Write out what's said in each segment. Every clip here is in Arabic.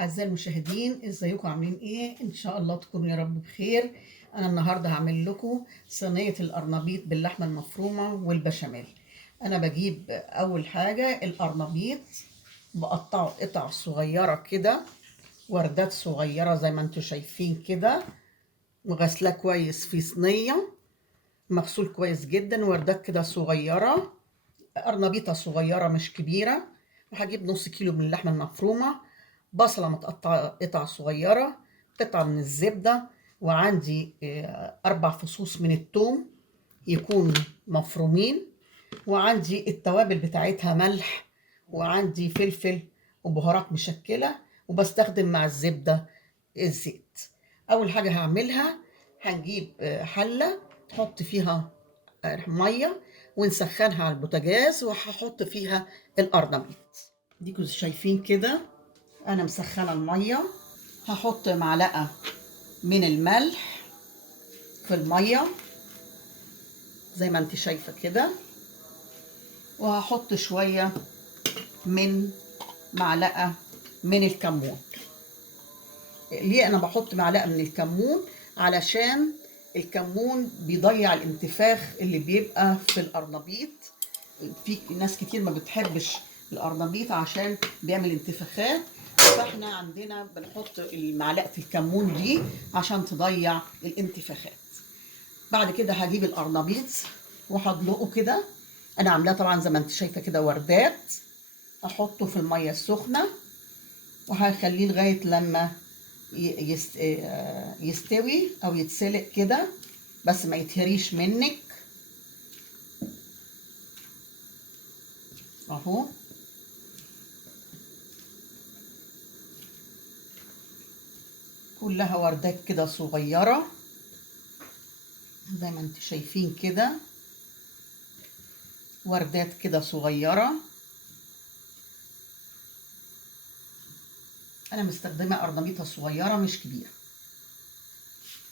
أعزائي المشاهدين، ازيكم عاملين ايه؟ ان شاء الله تكونوا يا رب بخير. انا النهارده هعمل لكم صينيه القرنبيط باللحمه المفرومه والبشاميل. انا بجيب اول حاجه القرنبيط، بقطعه قطع صغيره كده، وردات صغيره زي ما انتم شايفين كده، وغسلاه كويس في صينيه، مغسول كويس جدا، وردات كده صغيره، قرنبيطه صغيره مش كبيره. وهجيب نص كيلو من اللحمه المفرومه، بصلة متقطعة قطع صغيرة، قطعة من الزبدة، وعندي 4 فصوص من الثوم يكون مفرومين، وعندي التوابل بتاعتها ملح، وعندي فلفل وبهارات مشكلة، وبستخدم مع الزبدة الزيت. أول حاجة هعملها، هنجيب حلة تحط فيها مية، ونسخنها على البوتاجاز، وهحط فيها القرنبيط. ديكوا شايفين كده انا مسخنه الميه، هحط معلقه من الملح في الميه زي ما انت شايفه كده، وهحط شويه من معلقه من الكمون. ليه انا بحط معلقه من الكمون؟ علشان الكمون بيضيع الانتفاخ اللي بيبقى في القرنبيط. في ناس كتير ما بتحبش القرنبيط عشان بيعمل انتفاخات، فاحنا عندنا بنحط معلقه الكمون دي عشان تضيع الانتفاخات. بعد كده هجيب القرنبيط وهدلقه كده، انا عاملاه طبعا زي ما انت شايفه كده وردات، احطه في الميه السخنه، وهخليه لغايه لما يستوي او يتسلق كده، بس ما يتهريش منك اهو. كلها وردات كده صغيرة زي ما انت شايفين كده، وردات كده صغيرة. انا مستخدمة قرنبيطة صغيرة مش كبيرة،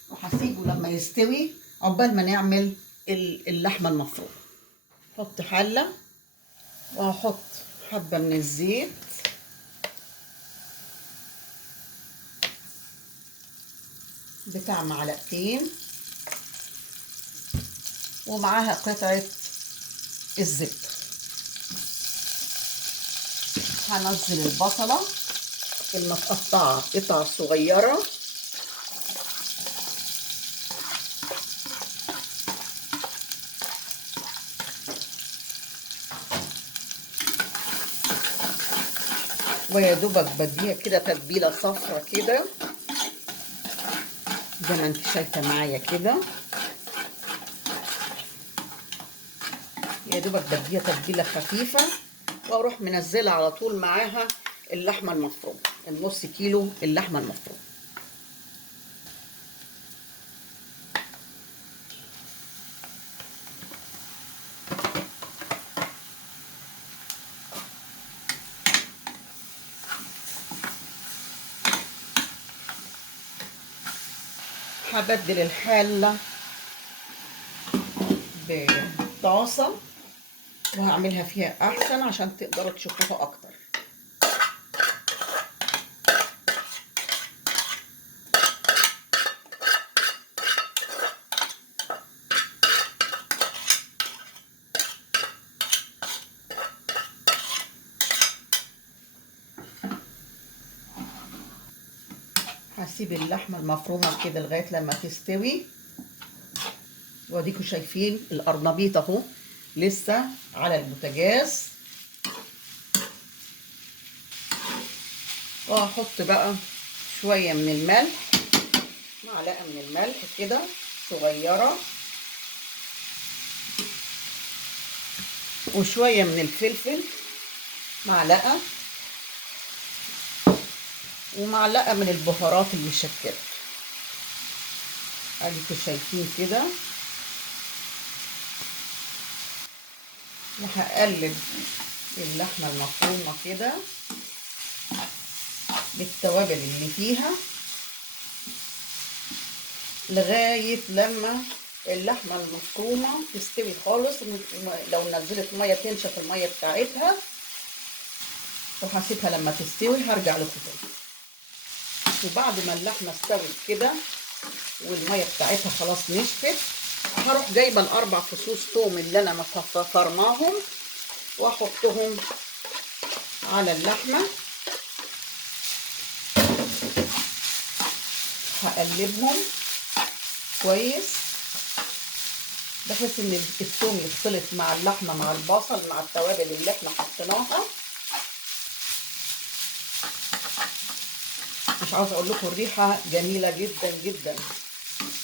وهسيبه لما يستوي عقبال ما نعمل اللحمة المفرومة. احط حلة، وهحط حبة من الزيت، بتاع معلقتين، ومعاها قطعة الزبدة. هنزل البصلة المتقطعة قطع صغيرة، ويا دوبك بديها كده تتبيلة صفرة كده زي ما انت شايفة معايا كده، يا دوبك بديها تتبيلة خفيفة، واروح منزلة على طول معاها اللحمة المفرومة، النص كيلو اللحمة المفرومة. هبدل الحلة بطاسة، وهعملها فيها احسن عشان تقدروا تشوفوها اكتر. هسيب اللحمة المفرومة كده لغاية لما تستوي، واديكوا شايفين القرنبيط اهو لسه على البوتاجاز. وهحط بقى شوية من الملح، معلقة من الملح كده صغيرة، وشوية من الفلفل معلقة، ومعلقة من البهارات المشكلة. اديكوا شايفين كده، وهقلب اللحمة المفرومة كده بالتوابل اللي فيها لغاية لما اللحمة المفرومة تستوي خالص. لو نزلت مية تنشف المية بتاعتها، وهسيبها لما تستوي هرجع لكم تاني. وبعد ما اللحمه استوت كده والميه بتاعتها خلاص نشفت، هروح جايبه الاربع فصوص توم اللي انا مفرماهم واحطهم على اللحمه. هقلبهم كويس بحيث ان الثوم يختلط مع اللحمه مع البصل مع التوابل اللي احنا حطيناها. مش عاوزه اقول لكم الريحه جميله جدا جدا،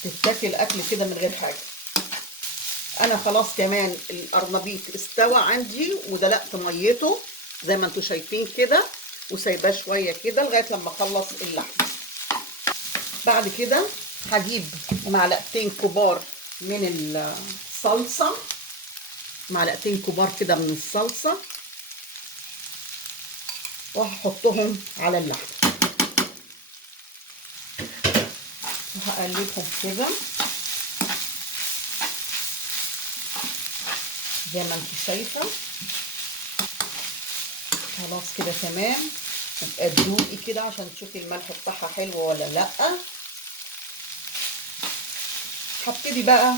تتاكل اكل كده من غير حاجه. انا خلاص كمان القرنبيط استوى عندي ودلقت ميته زي ما انتم شايفين كده، وسايباه شويه كده لغايه لما اخلص اللحمه. بعد كده هجيب معلقتين كبار من الصلصه، معلقتين كبار كده من الصلصه، وهحطهم على اللحمه وهقلبهم كده زي ما انت شايفه. خلاص كده تمام. يبقى تدوقي كده عشان تشوفي الملح بتاعها حلو ولا لا. هبتدي بقى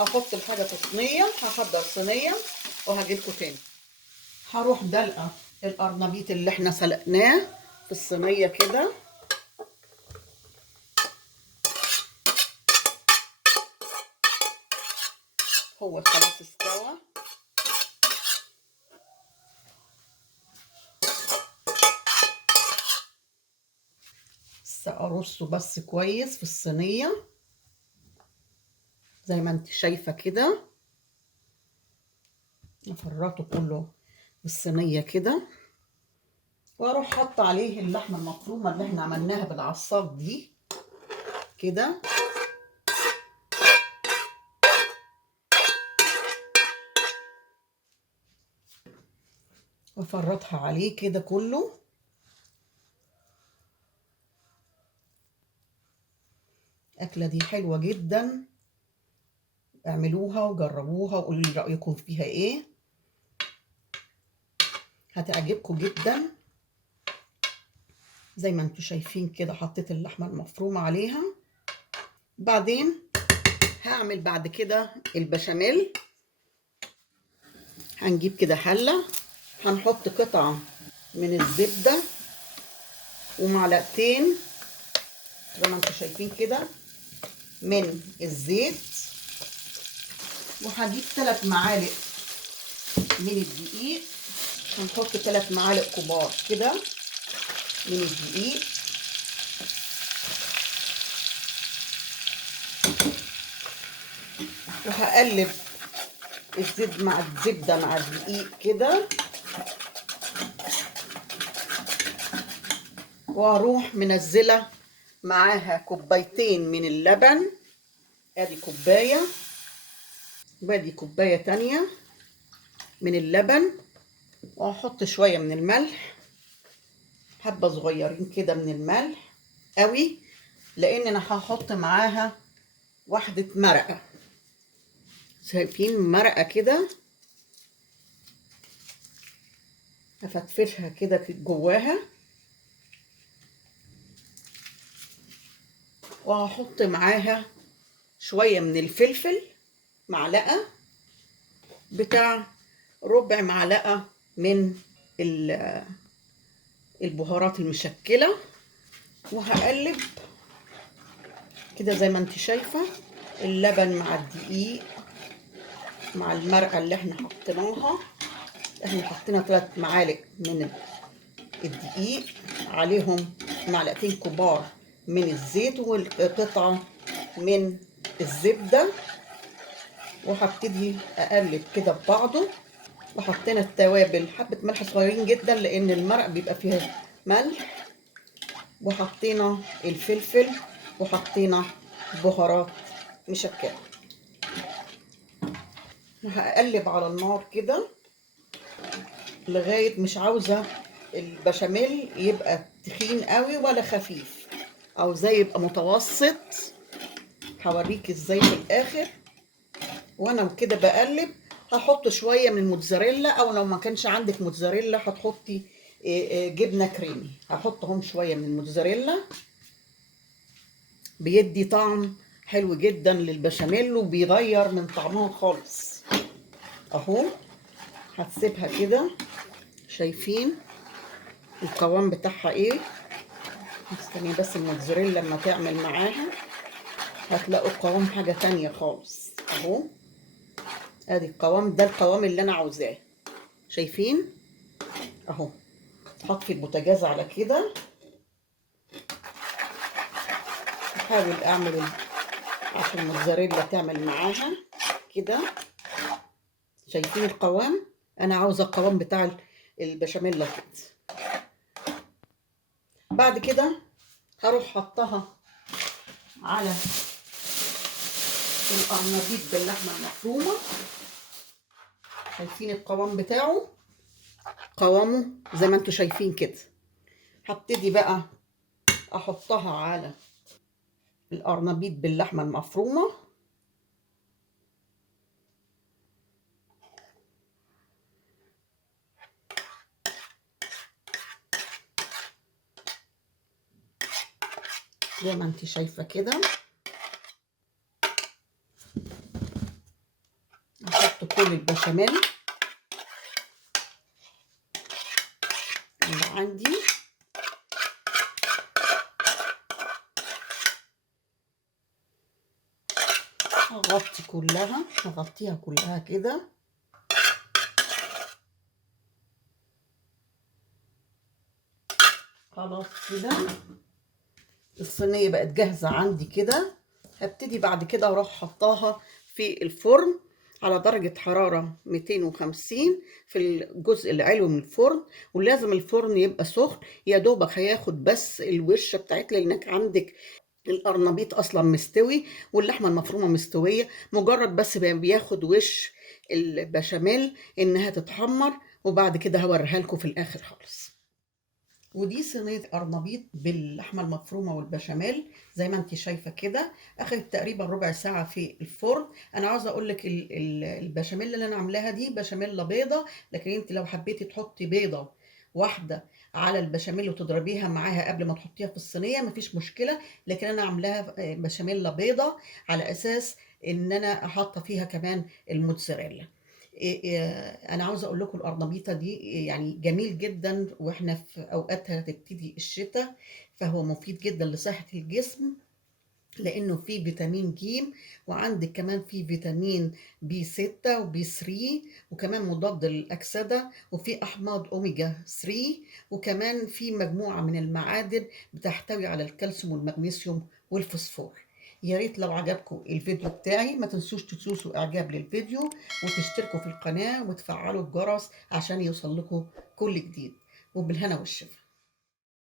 احط الحاجه في صينيه، هحضر صينيه وهجيلكوا تاني. هروح دلقه القرنبيط اللي احنا سلقناه في الصينيه كده. هو خلاص استوى. ارصه بس كويس في الصينيه زي ما انت شايفه كده، افرطه كله في الصينيه كده، واروح حاطه عليه اللحمه المفرومه اللي احنا عملناها بالعصاق دي كده، وافرطها عليه كده كله. الاكله دي حلوه جدا، اعملوها وجربوها وقولوا لي رايكم فيها ايه، هتعجبكم جدا. زي ما انتم شايفين كده حطيت اللحمه المفرومه عليها. بعدين هعمل بعد كده البشاميل. هنجيب كده حله، هنحط قطعه من الزبده ومعلقتين زي ما انتم شايفين كده من الزيت، وهجيب 3 معالق من الدقيق. هنحط 3 معالق كبار كده من الدقيق، وهقلب الزيت مع الزبده مع الدقيق كده، واروح منزله معاها كوبايتين من اللبن. ادي كوبايه، وادي كوبايه تانية من اللبن، وهحط شويه من الملح، حبه صغيرين كده من الملح قوي، لان انا هحط معاها واحده مرقه. شايفين مرقه كده، هفتفشها كده جواها، وهحط معاها شويه من الفلفل، معلقه بتاع ربع معلقه من البهارات المشكله، وهقلب كده زي ما انت شايفه اللبن مع الدقيق مع المرقه اللي احنا حطيناها. احنا حطينا 3 معالق من الدقيق، عليهم معلقتين كبار من الزيت والقطعه من الزبده، وهبتدي اقلب كده ببعضه. وحطينا التوابل، حبه ملح صغيرين جدا لان المرق بيبقى فيها ملح، وحطينا الفلفل، وحطينا بهارات مشكله. وهقلب على النار كده لغايه، مش عاوزه البشاميل يبقى تخين قوي ولا خفيف، عاوزاه يبقى متوسط. هوريك ازاي في الاخر. وانا كده بقلب هحط شويه من الموتزاريلا، او لو ما كانش عندك موتزاريلا هتحطي جبنه كريمي. هحطهم شويه من الموتزاريلا بيدي طعم حلو جدا للبشاميل وبيغير من طعمها خالص. اهو هتسيبها كده. شايفين القوام بتاعها ايه؟ مستنيه بس الموتزاريلا لما تعمل معاها هتلاقوا القوام حاجه تانية خالص. اهو ادي القوام، ده القوام اللي انا عاوزاه. شايفين اهو. هطفي البوتاجاز على كده. احاول اعمل عشان الموتزاريلا تعمل معاها كده. شايفين القوام؟ انا عاوزه القوام بتاع البشاميل كده. بعد كده هروح حطها على القرنبيط باللحمه المفرومه. شايفين القوام بتاعه؟ قوامه زي ما انتوا شايفين كده. هبتدي بقى احطها على القرنبيط باللحمه المفرومه. زي ما انت شايفه كده. احط كل البشاميل اللي عندي. هغطي كلها، هغطيها كلها كده. خلاص كده الصينيه بقت جاهزه عندي كده. هبتدي بعد كده اروح حطاها في الفرن على درجة حرارة 250 في الجزء العلوي من الفرن. ولازم الفرن يبقى سخن، يا دوبك هياخد بس الوشة بتاعتها، لانك عندك القرنبيط اصلا مستوي واللحمة المفرومة مستوية. مجرد بس بياخد وش البشاميل انها تتحمر، وبعد كده هوريها لكم في الاخر خالص. ودي صينية قرنبيط باللحمة المفرومة والبشاميل زي ما انت شايفة كده. اخدت تقريبا ربع ساعة في الفرن. انا عاوزة اقول لك البشاميل اللي انا عاملاها دي بشاميل بيضة، لكن انت لو حبيتي تحطي بيضة واحدة على البشاميل وتضربيها معاها قبل ما تحطيها في الصينية مفيش مشكلة. لكن انا عاملاها بشاميل بيضة على اساس ان انا حاطة فيها كمان الموتزاريلا. انا عاوزه اقول لكم القرنبيطه دي يعني جميل جدا، واحنا في اوقاتها هتبتدي الشتاء، فهو مفيد جدا لصحه الجسم لانه فيه فيتامين ج، وعندك كمان فيه فيتامين بي 6 وبي 3، وكمان مضاد للاكسده، وفي احماض اوميجا 3، وكمان في مجموعه من المعادن بتحتوي على الكالسيوم والمغنيسيوم والفوسفور. يا ريت لو عجبكم الفيديو بتاعي ما تنسوش تدوسوا اعجاب للفيديو وتشتركوا في القناه وتفعلوا الجرس عشان يوصل لكم كل جديد. وبالهنا والشفا.